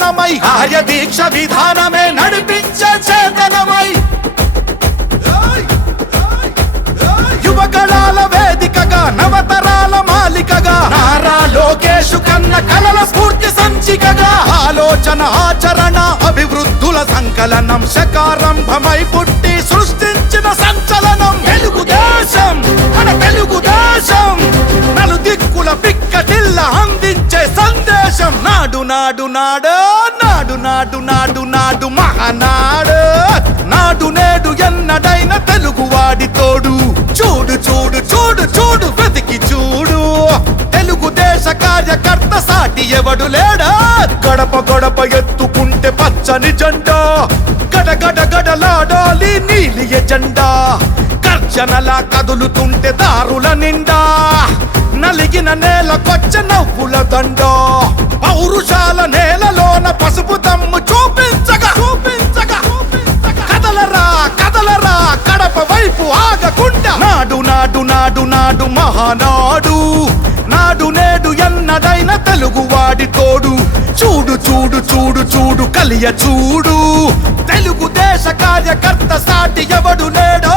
కేతనమై ఆయ దీక్ష విధానమే నడిపించ చేతనమై. యువకళాల వేదికగా నవతరాల మాలికగా నారా లోకేషు కన్న కలల స్ఫూర్తి సంచికగా ఆలోచన ఆచరణ అభివృద్ధుల సంకలనం శకారంభమై పుట్టి సృష్టించిన సంచలనం. తెలుగుదేశం మన తెలుగు నలు దిక్కుల పిక్కటిల్ల అందించే సందేశం. నాడు నాడు నాడు నాడు నాడు నాడు నాడు మహానాడు. నాడు నేడు ఎన్నడైన తెలుగువాడి తోడు. చూడు చూడు చూడు చూడు వెతికి చూడు. తెలుగుదేశ కార్యకర్త సాటి ఎవడు లేడా? గడప గడప ఎత్తుకుంటే పచ్చని జెండా. గడ గడలాడాలి నీలి ఎజెండా. గర్జనలా కదులుతుంటే దారుల నిండా నలిగిన నేలకొచ్చ నవ్వుల దండో. పౌరుషాల నేలలోన పసుపు దమ్ము చూపించగా చూపించగా కదలరా కదలరా కడప వైపు ఆగకుండా. నాడు నాడు నాడు నాడు మహానాడు. నాడు నేడు ఎన్నడైన తెలుగువాడి తోడు. చూడు చూడు చూడు చూడు కలియ చూడు. తెలుగుదేశ కార్యకర్త సాటి ఎవడు నేడో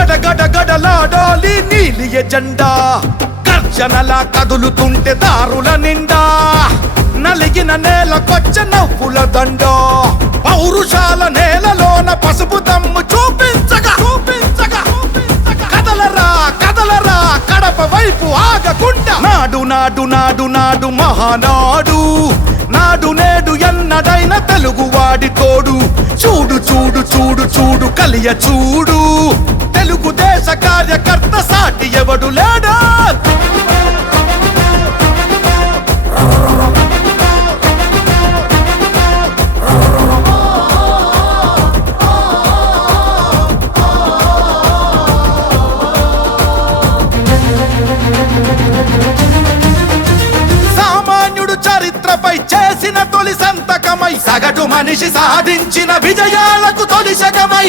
గడగడ గడలాడాలి నీలి ఎజెండా. గర్జనలా కదులుతుంటే దారుల నిండా. నలిగిన నేలకొచ్చ నవ్వుల దండ. పౌరుషాల నేలలోన పసుపు తమ్ము చూపించగా చూపించగా కదలరా కదలరా కడప వైపు ఆగకుండా. నాడు నాడు నాడు నాడు మహానాడు. నాడు నేడు ఎన్నడైన తెలుగువాడి తోడు. చూడు చూడు చూడు చూడు కలియ చూడు. తెలుగుదేశ కార్యకర్త సాటి ఎవడు లేడా? చరిత్రపై చేసిన తొలి సంతకమై సగటు మనిషి సాధించిన విజయాలకు తొలి శకమై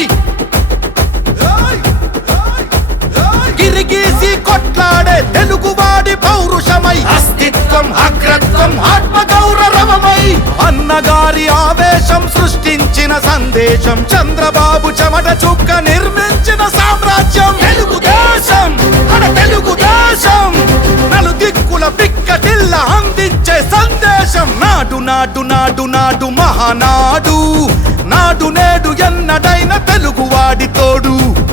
గిరిగీసి అగ్రత్వం ఆత్మగౌరవమై అన్నగారి ఆవేశం సృష్టించిన సందేశం. చంద్రబాబు చెమట చుక్క నిర్మించిన సామ్రాజ్యం. తెలుగుదేశం మన తెలుగుదేశం. నలు దిక్కుల పిక్కటిల్ల అందించే సందేశం. నాడు నాడు నాడు నాడు మహానాడు. నాడు నేడు ఎన్నడైన తెలుగువాడి తోడు.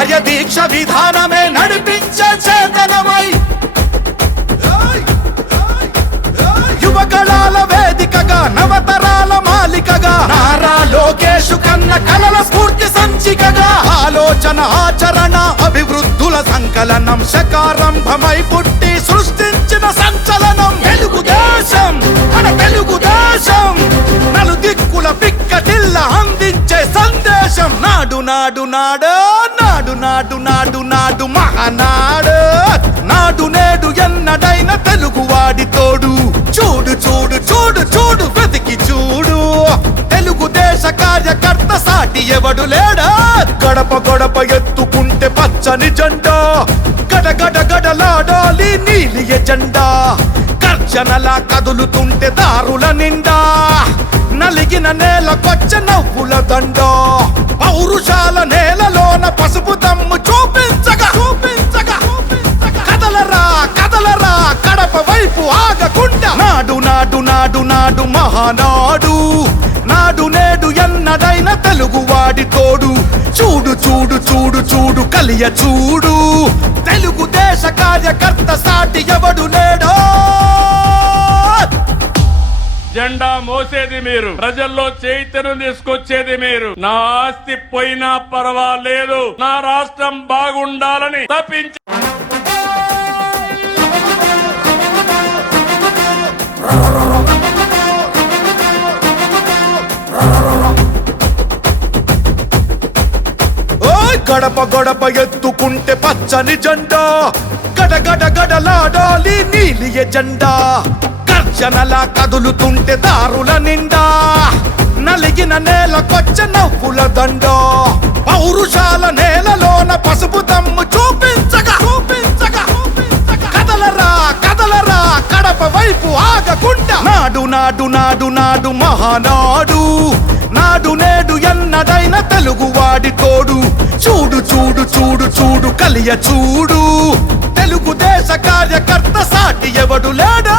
కేతనమై దీక్ష విధానమే నడిపించ చేతనమై. యువకళాల వేదికగా నవతరాల మాలికగా నారా లోకేషు కన్న కలల స్ఫూర్తి సంచికగా ఆలోచన ఆచరణ అభివృద్ధుల సంకలనం శకారంభమై పుట్టి సృష్టి దేశం మన తెలుగుదేశం నలు దిక్కుల పిక్కటిల్ల అందించే సందేశం. నాడు నాడు నాడు నాడు నాడు నాడు నాడు మహానాడు. నాడు నేడు ఎన్నడైన తెలుగువాడి తోడు. చూడు చూడు చూడు చూడు వెతికి చూడు. తెలుగుదేశ కార్యకర్త సాటి ఎవడు లేడా? గడప గడప ఎత్తుకుంటే పచ్చని జెండా. గడ గడ గడలాడాలి నీలి ఎజెండా గర్జనలా కదులుతుంటే దారుల నిండా నలిగిన నేల కొచ్చ నవ్వుల దండ. పౌరుషాల నేలలోన పసుపు దమ్ము చూపించగా చూపించగా. కదలరా కదలరా కడప వైపు ఆగకుండా. నాడు నాడు నాడు నాడు మహానాడు. నాడు నేడు ఎన్నడైన తెలుగువాడి తోడు. చూడు చూడు చూడు చూడు కలియ చూడు. తెలుగుదేశ కార్యకర్త సాటి ఎవడు లేడో. జెండా మోసేది మీరు. ప్రజల్లో చైతన్యం తీసుకొచ్చేది మీరు. నా ఆస్తి పోయినా పర్వాలేదు. నా రాష్ట్రం బాగుండాలని తప్పించి గడప గడప ఎత్తుకుంటే పచ్చని జెండా. గడ గడ గడలాడాలి నీలి ఎజెండా. గర్జనలా కదులుతుంటే దారుల నిండా నలిగిన నేల కొచ్చ నవ్వుల దండ. పౌరుషాల నేలలోన పసుపు తమ్ము చూపించగా చూపించగా కదలరా కదలరా కడప వైపు ఆగకుండా. నాడు నాడు నాడు నాడు మహానాడు. నాడు నేడు ఎన్నడైన తెలుగువాడి తోడు. చూడు చూడు చూడు చూడు కలియ చూడు. తెలుగుదేశ కార్యకర్త సాటి ఎవడు లేడా?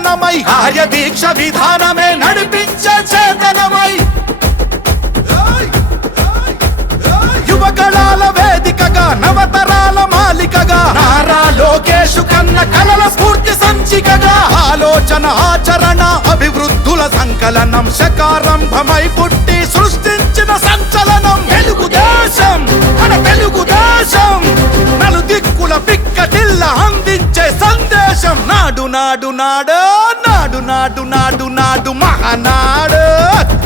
కేతనమై కార్య దీక్ష విధానమే నడిపించ చేతనమై. యువకళాల వేదికగా నవతరాల మాలికగా నారా లోకేషు కన్న కలల స్ఫూర్తి సంచికగా ఆలోచన ఆచరణ అభివృద్ధుల సంకలనం శకారంభమై పుట్టి సృష్టించిన సంచలనం. తెలుగుదేశం మన తెలుగుదేశం నలు దిక్కుల పిక్కటిల్ల నాడు నాడు నాడు నాడు నాడు నాడు నాడు మహానాడు.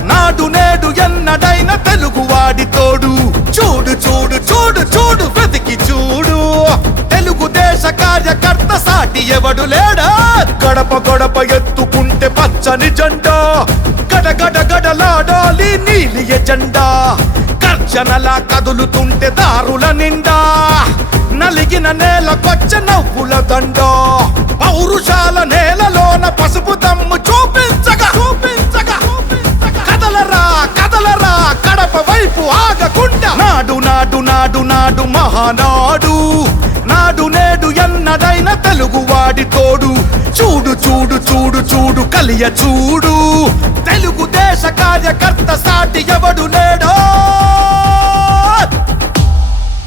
నాడు నేడు ఎన్నడైన తెలుగువాడి తోడు. చూడు చూడు చూడు చూడు వెతికి చూడు. తెలుగుదేశ కార్యకర్త సాటి ఎవడు లేడా? గడప గడప ఎత్తుకుంటే పచ్చని జెండా. గడ గడ గడలాడాలి నీలి ఎజెండా. గర్జనలా కదులుతుంటే దారుల నిండా. నలిగిన నేలకొచ్చ నవ్వుల దండా. పౌరుషాల నేలలోన పసుపు దమ్ము చూపించగా చూపించగా కదలరా కదలరా కడప వైపు ఆగకుండా. నాడు నాడు నాడు నాడు మహానాడు. నాడు నేడు ఎన్నడైన తెలుగువాడి తోడు. చూడు చూడు చూడు చూడు కలియ చూడు. తెలుగుదేశ కార్యకర్త సాటి ఎవడు నేడో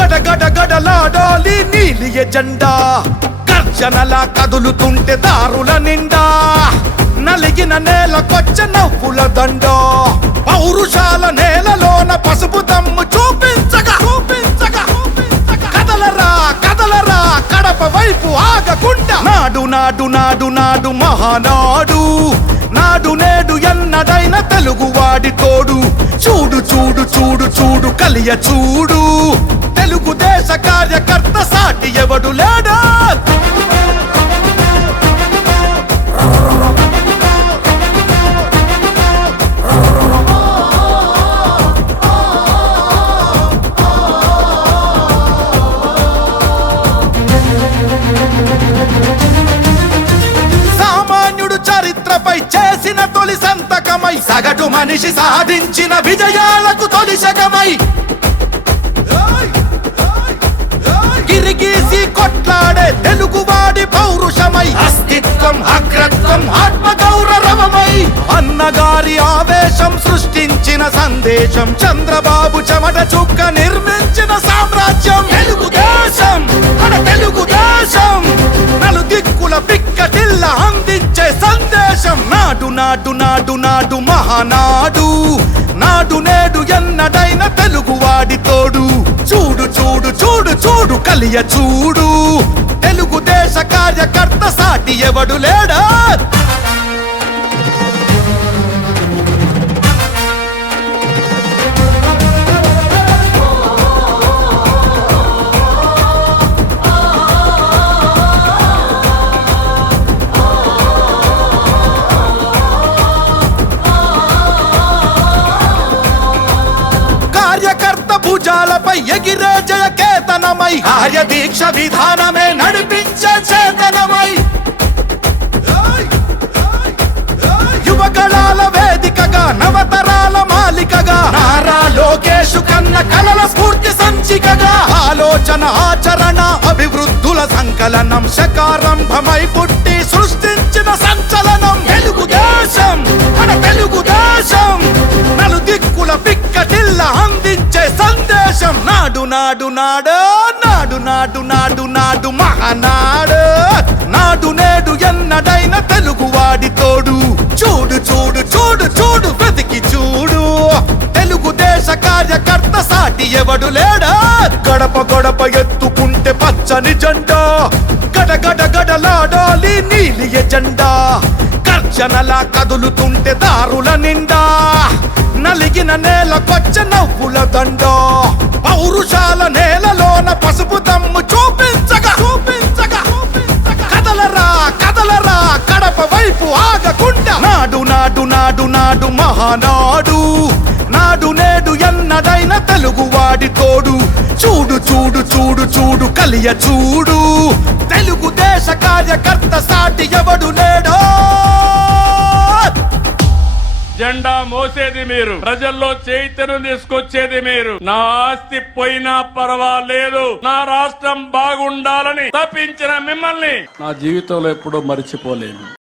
గడ గడలాడాలి నీలి ఎజెండా. గర్జనలా కదులుతుంటే దారుల నిండా. నలిగిన నేలకొచ్చ నవ్వుల దండ. పౌరుషాల నేలలోన పసుపు దమ్ము చూపించగా చూపించగా కదలరా కదలరా కడప వైపు ఆగకుండా. నాడు నాడు నాడు నాడు మహానాడు. నాడు నేడు ఎన్నడైన తెలుగువాడి తోడు. చూడు చూడు చూడు చూడు కలియ చూడు. దేశ కార్యకర్త సాటి ఎవడు లేడా? చరిత్రపై చేసిన తొలి సంతకమై సగటు మనిషి సాధించిన విజయాలకు తొలి శకమై మాట్లాడే తెలుగువాడి పౌరుషమై. అస్తిత్వం అగ్రత్వం ఆత్మ గౌరవమై అన్నగారి ఆవేశం సృష్టించిన సందేశం. చంద్రబాబు చెమట చుక్క నిర్మించిన సామ్రాజ్యం. తెలుగుదేశం మన తెలుగుదేశం. నలు దిక్కుల పిక్కటిల్ల అందించే సందేశం. నాడు నాడు నాడు నాడు మహానాడు. నాడు నేడు ఎన్నడైన తెలుగువాడి తోడు. చూడు చూడు చూడు చూడు. చూడు తెలుగుదేశ కార్యకర్త సాటి ఎవడు లేడా? కేతనమై కార్యదీక్ష విధానమే నడిపించ చేతనమై. యువకళాల వేదికగా నవతరాల మాలికగా నారా లోకేషు కన్న కలల స్ఫూర్తి సంచికగా ఆలోచన ఆచరణ అభివృద్ధుల సంకలనం శకారంభమై పుట్టి సృష్టించిన సంచలనం. తెలుగుదేశం మన తెలుగుదేశం నలు దిక్కుల పిక్కటిల్ల అందించే సందేశం. నాడు నాడు నాడు నాడు నాడు నాడు మహానాడు. నాడు నేడు ఎన్నడైన తెలుగువాడి తోడు. చూడు చూడు చూడు చూడు వెతికి చూడు. తెలుగుదేశ కార్యకర్త సాటి ఎవడు లేడా? గడప గడప ఎత్తుకుంటే పచ్చని జెండా. గడ గడ గడలాడాలి నీలి ఎజెండా. గర్జనలా కదులుతుంటే దారుల నిండా. నలిగిన నేలకొచ్చ నవ్వుల దండ. పౌరుషాల నేలలోన పసుపు ఆగకుండా. నాడు నాడు నాడు నాడు మహానాడు. నాడు నేడు ఎన్నడైన తెలుగువాడి తోడు. చూడు చూడు చూడు చూడు కలియ చూడు. తెలుగుదేశ కార్యకర్త సాటి ఎవడు లేడో. జెండా మోసేది మీరు. ప్రజల్లో చైతన్యం తీసుకొచ్చేది మీరు. నా ఆస్తి పోయినా పర్వాలేదు. నా రాష్ట్రం బాగుండాలని తప్పించిన మిమ్మల్ని. నా జీవితంలో ఎప్పుడూ మర్చిపోలేను.